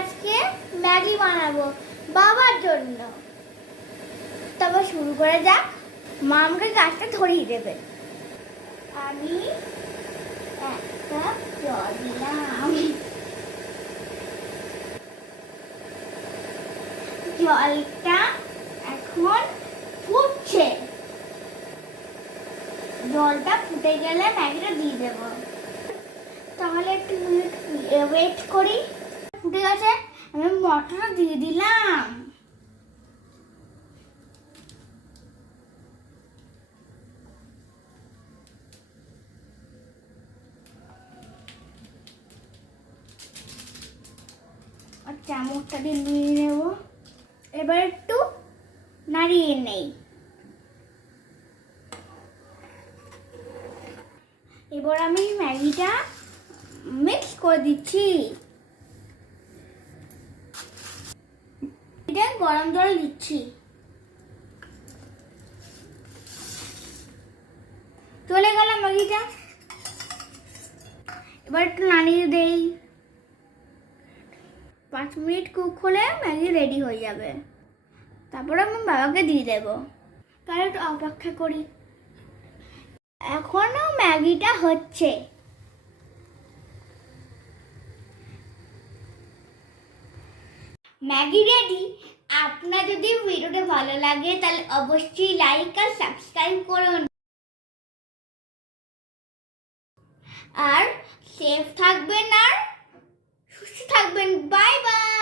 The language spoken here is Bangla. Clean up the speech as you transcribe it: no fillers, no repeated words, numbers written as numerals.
আজকে ম্যাগি বানাবো বাবার জন্য। তবে শুরু করে যাক, মা আমাকে গাছটা ধরিয়ে দেবে। আমি একটা জল দিলাম, জলটা এখন ফুটছে। জলটা ফুটে গেলে ম্যাগিটা দিয়ে দেবো। তাহলে একটু মিনিট ওয়েট করি। ফুটে গেছে, আমি মটরটা দিয়ে দিলাম। আর চামচটা দিয়ে নিয়ে নেব। এবার একটু নাড়িয়ে নেই। এবার আমি ম্যাগিটা মিক্স করে দিচ্ছি। এটা গরম জল দিচ্ছি। চলে গেল ম্যাগিটা। এবার একটু নাড়িয়ে দেই। 5 মিনিট কুক হলে ম্যাগি রেডি হয়ে যাবে। তারপর আমি বাবাকে দিয়ে দেবো। তাহলে একটু অপেক্ষা করি। এখনো ম্যাগিটা হচ্ছে। Maggi ready. আপনার যদি ভিডিওটা ভালো লাগে তাহলে অবশ্যই লাইক আর সাবস্ক্রাইব করুন। আর সেফ থাকবেন আর সুস্থ থাকবেন। Bye bye.